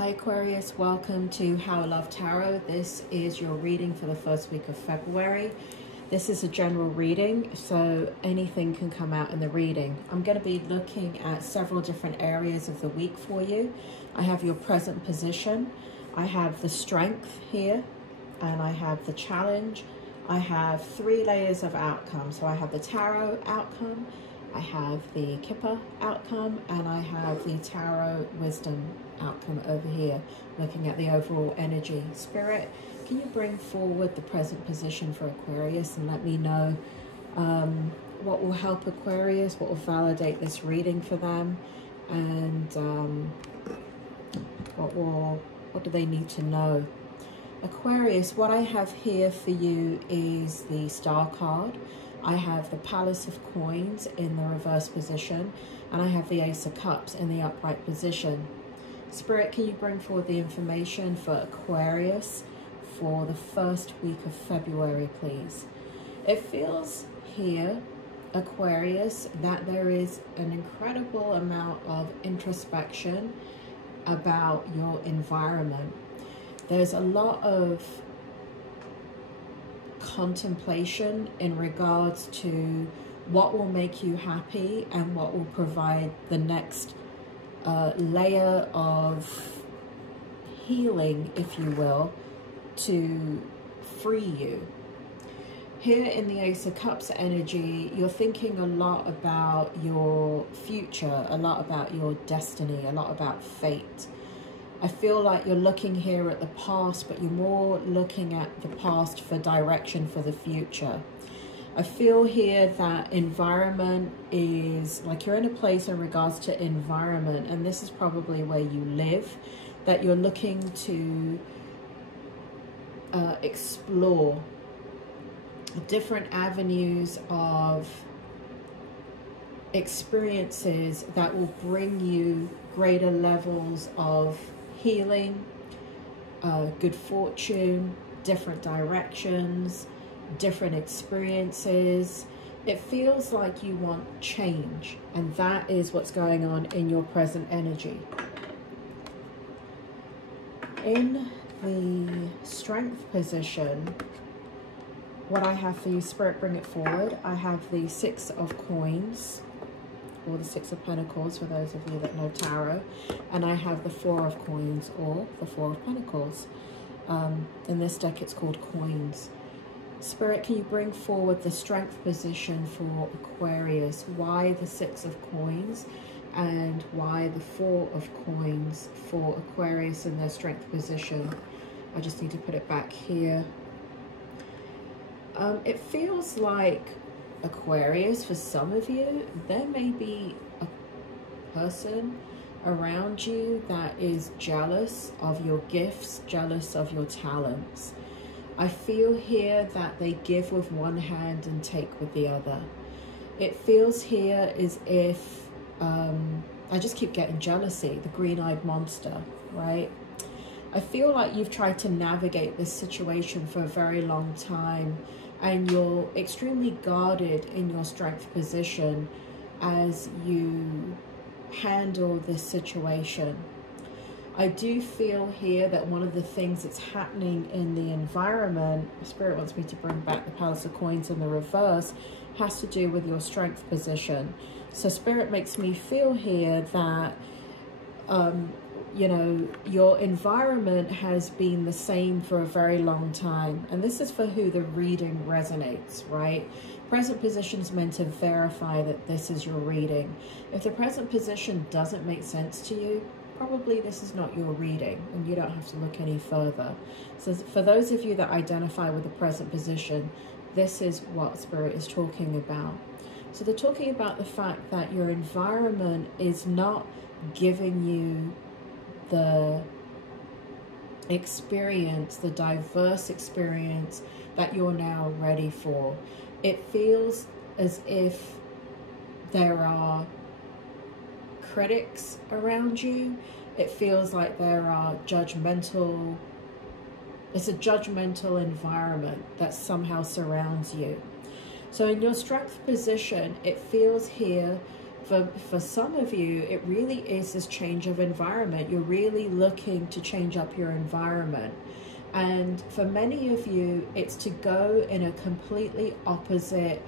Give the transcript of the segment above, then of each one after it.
Hi Aquarius, welcome to How I Love Tarot. This is your reading for the first week of February. This is a general reading, so anything can come out in the reading. I'm going to be looking at several different areas of the week for you. I have your present position, I have the strength here, and I have the challenge. I have 3 layers of outcome. So I have the tarot outcome, I have the Kipper outcome, and I have the tarot wisdom outcome over here, looking at the overall energy. Spirit, can you bring forward the present position for Aquarius and let me know what will help Aquarius, what will validate this reading for them, and what do they need to know? Aquarius, what I have here for you is the Star card. I have the Palace of Coins in the reverse position, and I have the Ace of Cups in the upright position. Spirit, can you bring forward the information for Aquarius for the first week of February, please? It feels here, Aquarius, that there is an incredible amount of introspection about your environment. There's a lot of contemplation in regards to what will make you happy and what will provide the next layer of healing, if you will, to free you. Here in the Ace of Cups energy, you're thinking a lot about your future, a lot about your destiny, a lot about fate. I feel like you're looking here at the past, but you're more looking at the past for direction for the future. I feel here that environment is, like you're in a place in regards to environment, and this is probably where you live, that you're looking to explore different avenues of experiences that will bring you greater levels of healing, good fortune, different directions, different experiences. It feels like you want change, and that is what's going on in your present energy. In the strength position, what I have for you, Spirit, bring it forward. I have the 6 of Coins, or the 6 of Pentacles for those of you that know tarot, and I have the 4 of Coins, or the 4 of Pentacles. In this deck it's called Coins. Spirit, can you bring forward the strength position for Aquarius? Why the 6 of Coins and why the 4 of Coins for Aquarius in their strength position? I just need to put it back here. It feels like Aquarius, for some of you, there may be a person around you that is jealous of your gifts, jealous of your talents. I feel here that they give with one hand and take with the other. It feels here as if, I just keep getting jealousy, the green-eyed monster, right? I feel like you've tried to navigate this situation for a very long time, and you're extremely guarded in your strength position as you handle this situation. I do feel here that one of the things that's happening in the environment, Spirit wants me to bring back the Palace of Coins in the reverse, has to do with your strength position. So Spirit makes me feel here that you know, your environment has been the same for a very long time. And this is for who the reading resonates, right? Present position is meant to verify that this is your reading. If the present position doesn't make sense to you, probably this is not your reading and you don't have to look any further. So for those of you that identify with the present position, this is what Spirit is talking about. So they're talking about the fact that your environment is not giving you the experience, the diverse experience that you're now ready for. It feels as if there are critics around you. It feels like there are judgmental, it's a judgmental environment that somehow surrounds you. So in your strength position, it feels here for some of you, it really is this change of environment. You're really looking to change up your environment. And for many of you, it's to go in a completely opposite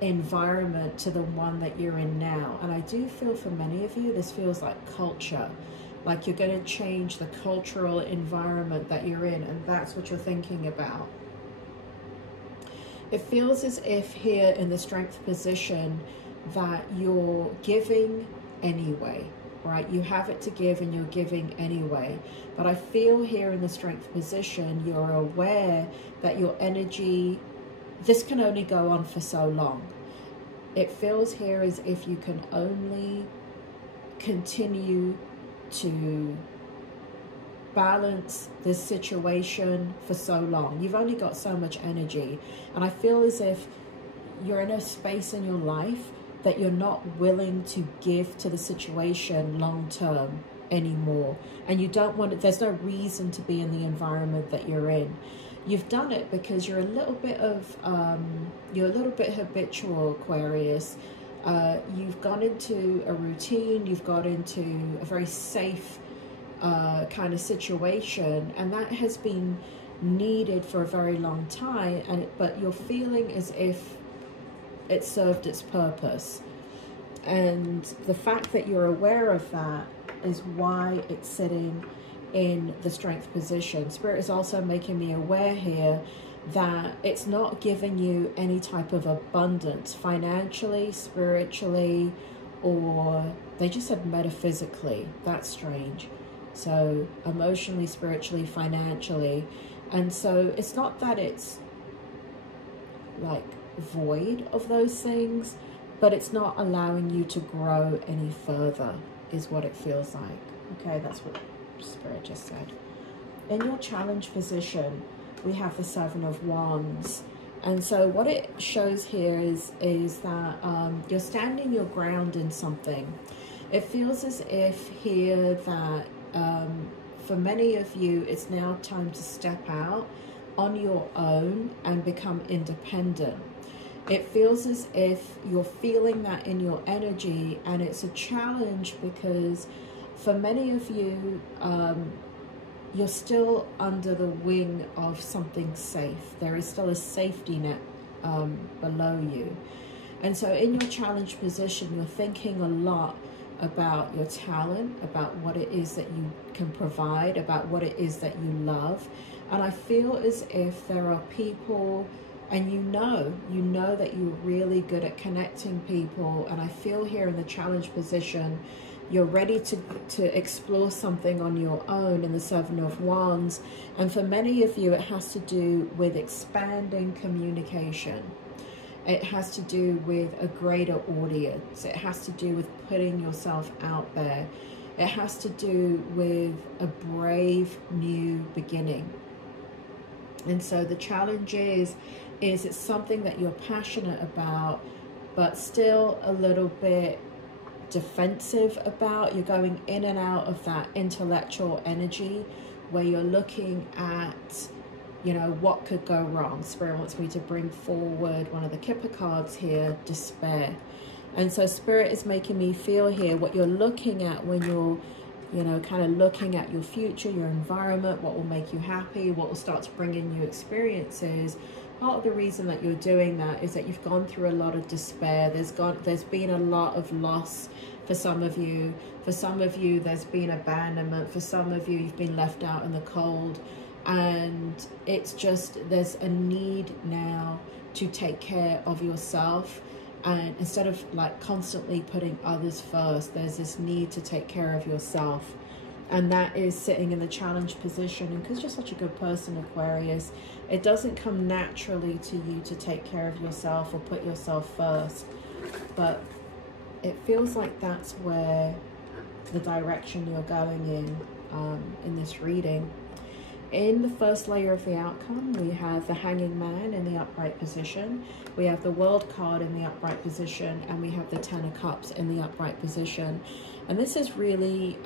environment to the one that you're in now. And I do feel for many of you, this feels like culture. Like you're going to change the cultural environment that you're in, and that's what you're thinking about. It feels as if here in the strength position that you're giving anyway, right? You have it to give and you're giving anyway. But I feel here in the strength position, you're aware that your energy, this can only go on for so long. It feels here as if you can only continue to balance this situation for so long. You've only got so much energy. And I feel as if you're in a space in your life that you're not willing to give to the situation long term anymore. And you don't want it, there's no reason to be in the environment that you're in. You've done it because you're a little bit habitual, Aquarius. You've gone into a routine, you've got into a very safe kind of situation, and that has been needed for a very long time, but you're feeling as if it served its purpose. And the fact that you're aware of that is why it's sitting in the strength position. Spirit is also making me aware here that it's not giving you any type of abundance financially, spiritually, or they just said metaphysically. That's strange. So emotionally, spiritually, financially. And so it's not that it's like void of those things, but it's not allowing you to grow any further is what it feels like. Okay, that's what Spirit just said. In your challenge position, we have the Seven of Wands. And so what it shows here is that you're standing your ground in something. It feels as if here that for many of you, it's now time to step out on your own and become independent. It feels as if you're feeling that in your energy, and it's a challenge because for many of you, you're still under the wing of something safe. There is still a safety net below you. And so in your challenge position, you're thinking a lot about your talent, about what it is that you can provide, about what it is that you love. And I feel as if there are people, and you know that you're really good at connecting people. And I feel here in the challenge position, you're ready to explore something on your own in the Seven of Wands. And for many of you, it has to do with expanding communication. It has to do with a greater audience. It has to do with putting yourself out there. It has to do with a brave new beginning. And so the challenge is it's something that you're passionate about, but still a little bit defensive about. You're going in and out of that intellectual energy where you're looking at, you know, what could go wrong. Spirit wants me to bring forward one of the Kipper cards here, despair. And so Spirit is making me feel here what you're looking at when you're, you know, kind of looking at your future, your environment, what will make you happy, what will start to bring in new experiences. Part of the reason that you're doing that is that you've gone through a lot of despair. There's been a lot of loss for some of you. For some of you, there's been abandonment. For some of you, you've been left out in the cold. And it's just, there's a need now to take care of yourself. And instead of like constantly putting others first, there's this need to take care of yourself. And that is sitting in the challenge position. And because you're such a good person, Aquarius, it doesn't come naturally to you to take care of yourself or put yourself first. But it feels like that's where the direction you're going in this reading. In the first layer of the outcome, we have the Hanging Man in the upright position. We have the World card in the upright position, and we have the Ten of Cups in the upright position. And this is really,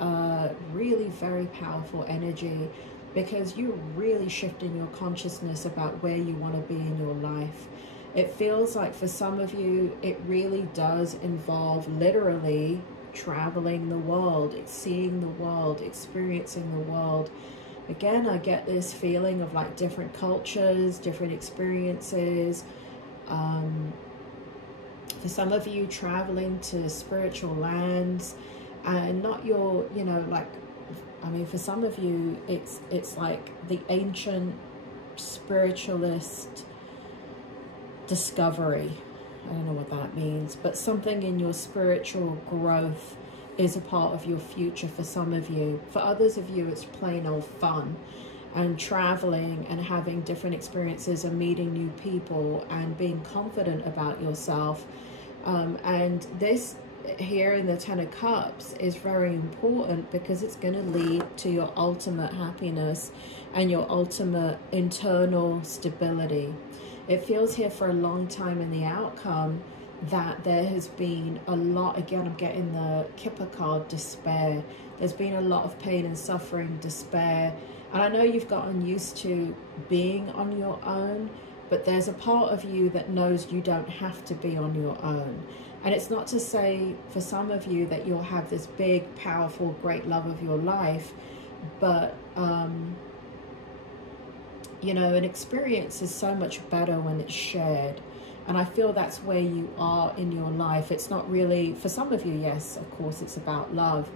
really very powerful energy because you're really shifting your consciousness about where you want to be in your life. It feels like for some of you, it really does involve literally traveling the world, seeing the world, experiencing the world. Again, I get this feeling of like different cultures, different experiences. For some of you, traveling to spiritual lands, and not your, you know, like, I mean, for some of you, it's like the ancient spiritualist discovery. I don't know what that means, but something in your spiritual growth is a part of your future for some of you. For others of you, it's plain old fun and traveling and having different experiences and meeting new people and being confident about yourself. And this here in the Ten of Cups is very important because it's going to lead to your ultimate happiness and your ultimate internal stability. It feels here for a long time in the outcome that there has been a lot, again, I'm getting the Kipper card, despair. There's been a lot of pain and suffering, despair. And I know you've gotten used to being on your own, but there's a part of you that knows you don't have to be on your own. And it's not to say for some of you that you'll have this big, powerful, great love of your life, but you know, an experience is so much better when it's shared. And I feel that's where you are in your life. It's not really, for some of you, yes, of course, it's about love.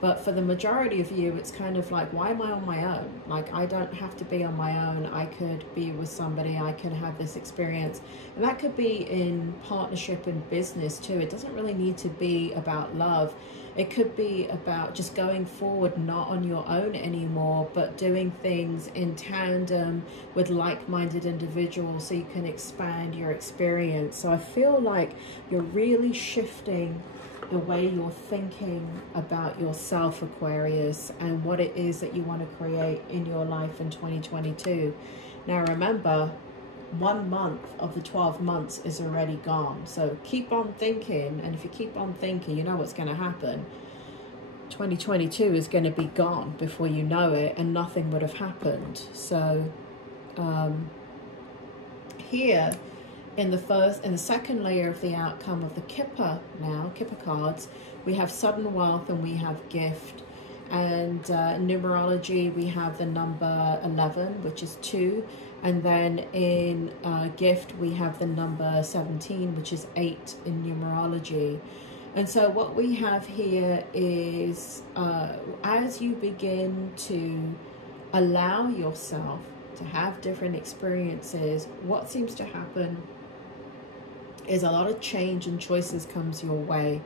But for the majority of you, it's kind of like, why am I on my own? Like, I don't have to be on my own. I could be with somebody. I can have this experience. And that could be in partnership and business too. It doesn't really need to be about love. It could be about just going forward, not on your own anymore, but doing things in tandem with like-minded individuals so you can expand your experience. So I feel like you're really shifting the way you're thinking about yourself, Aquarius, and what it is that you want to create in your life in 2022. Now remember, 1 month of the 12 months is already gone. So keep on thinking, and if you keep on thinking, you know what's going to happen. 2022 is going to be gone before you know it, and nothing would have happened. So here in the second layer of the outcome of the Kipper cards, we have sudden wealth and we have gift. And numerology, we have the number 11, which is 2. And then in gift, we have the number 17, which is 8 in numerology. And so what we have here is as you begin to allow yourself to have different experiences, what seems to happen is a lot of change and choices comes your way.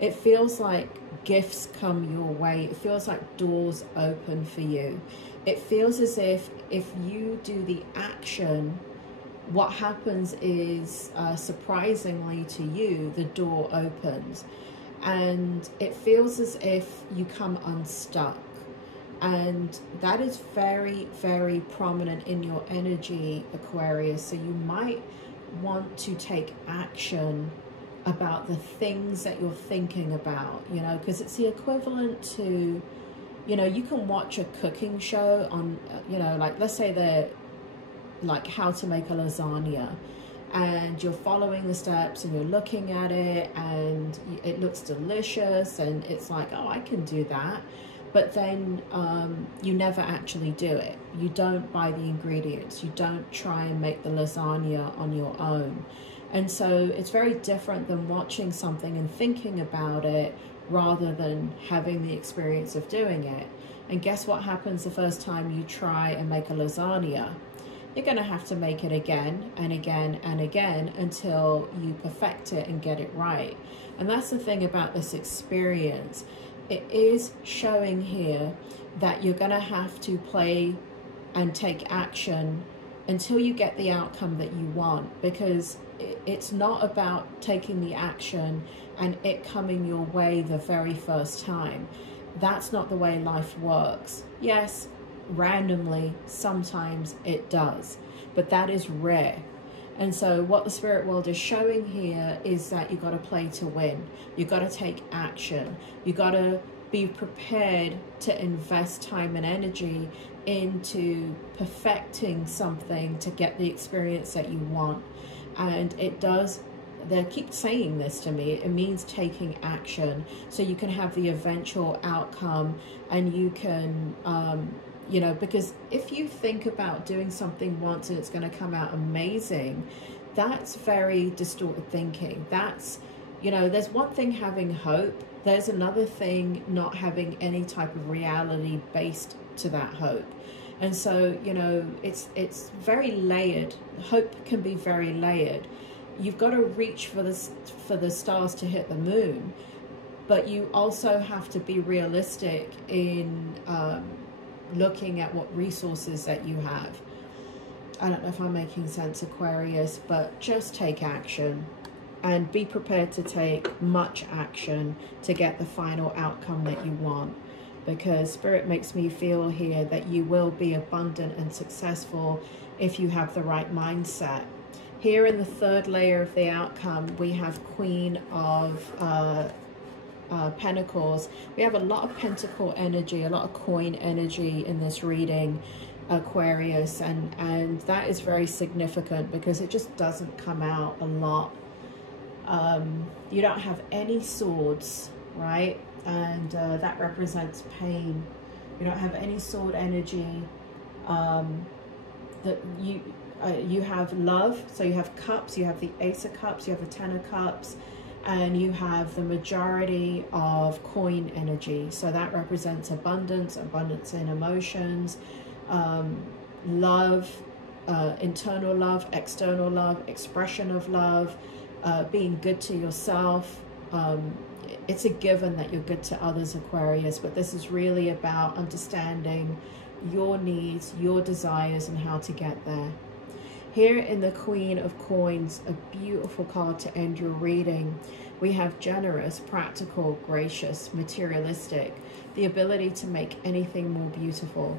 It feels like gifts come your way. It feels like doors open for you. It feels as if you do the action, what happens is, surprisingly to you, the door opens. And it feels as if you come unstuck. And that is very, very prominent in your energy, Aquarius. So you might want to take action about the things that you're thinking about, you know, because it's the equivalent to, you know, you can watch a cooking show on, you know, like let's say they're like how to make a lasagna, and you're following the steps and you're looking at it and it looks delicious and it's like, oh, I can do that. But then you never actually do it. You don't buy the ingredients. You don't try and make the lasagna on your own. And so it's very different than watching something and thinking about it rather than having the experience of doing it. And guess what happens the first time you try and make a lasagna? You're going to have to make it again and again and again until you perfect it and get it right. And that's the thing about this experience. It is showing here that you're going to have to play and take action until you get the outcome that you want, because it's not about taking the action and it coming your way the very first time. That's not the way life works. Yes, randomly, sometimes it does, but that is rare. And so what the spirit world is showing here is that you've got to play to win. You've got to take action. You've got to be prepared to invest time and energy into perfecting something to get the experience that you want. And it does, they keep saying this to me, it means taking action, so you can have the eventual outcome, and you can you know, because if you think about doing something once and it's going to come out amazing, that's very distorted thinking. That's, you know, there's one thing having hope, there's another thing not having any type of reality based to that hope. And so, you know, it's very layered. Hope can be very layered. You've got to reach for the stars to hit the moon, but you also have to be realistic in looking at what resources that you have. I don't know if I'm making sense, Aquarius, but just take action and be prepared to take much action to get the final outcome that you want. Because Spirit makes me feel here that you will be abundant and successful if you have the right mindset. Here in the third layer of the outcome, we have Queen of Pentacles. We have a lot of pentacle energy, a lot of coin energy in this reading, Aquarius, and that is very significant because it just doesn't come out a lot. You don't have any swords, right? And that represents pain. You don't have any sword energy. That you have love, so you have cups, you have the Ace of Cups, you have the Ten of Cups, and you have the majority of coin energy. So that represents abundance, abundance in emotions, love, internal love, external love, expression of love, being good to yourself. It's a given that you're good to others, Aquarius, but this is really about understanding your needs, your desires, and how to get there. Here in the Queen of Coins, a beautiful card to end your reading, we have generous, practical, gracious, materialistic, the ability to make anything more beautiful,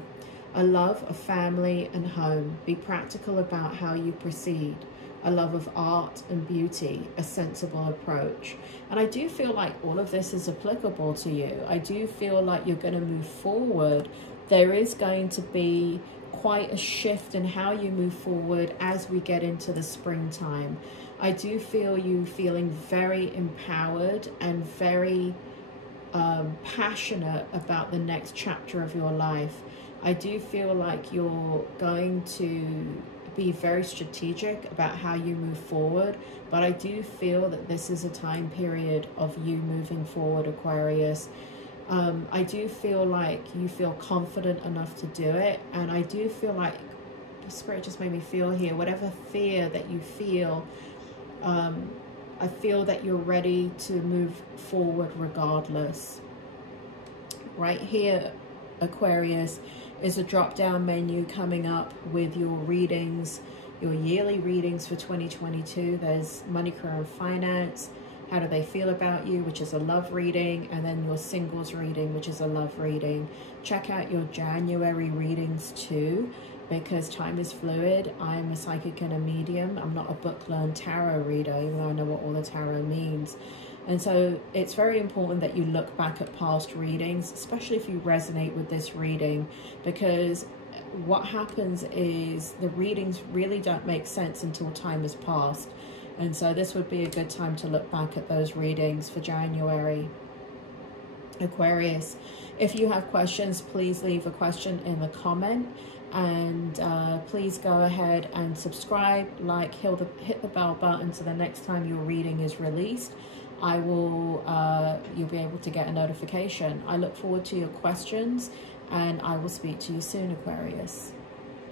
a love of family and home, be practical about how you proceed, a love of art and beauty, a sensible approach. And I do feel like all of this is applicable to you. I do feel like you're going to move forward. There is going to be quite a shift in how you move forward as we get into the springtime. I do feel you feeling very empowered and very passionate about the next chapter of your life. I do feel like you're going to be very strategic about how you move forward, but I do feel that this is a time period of you moving forward, Aquarius. I do feel like you feel confident enough to do it, and I do feel like the Spirit just made me feel here, whatever fear that you feel, I feel that you're ready to move forward regardless. Right here, Aquarius, is a drop-down menu coming up with your readings, your yearly readings for 2022. There's money, career, and finance. How do they feel about you, which is a love reading, and then your singles reading, which is a love reading. Check out your January readings too, because time is fluid. I'm a psychic and a medium. I'm not a book-learned tarot reader, even though I know what all the tarot means. And so it's very important that you look back at past readings, especially if you resonate with this reading, because what happens is the readings really don't make sense until time has passed. And so this would be a good time to look back at those readings for January. Aquarius, if you have questions, please leave a question in the comment. And please go ahead and subscribe, like, hit the bell button so the next time your reading is released, you'll be able to get a notification. I look forward to your questions, and I will speak to you soon, Aquarius.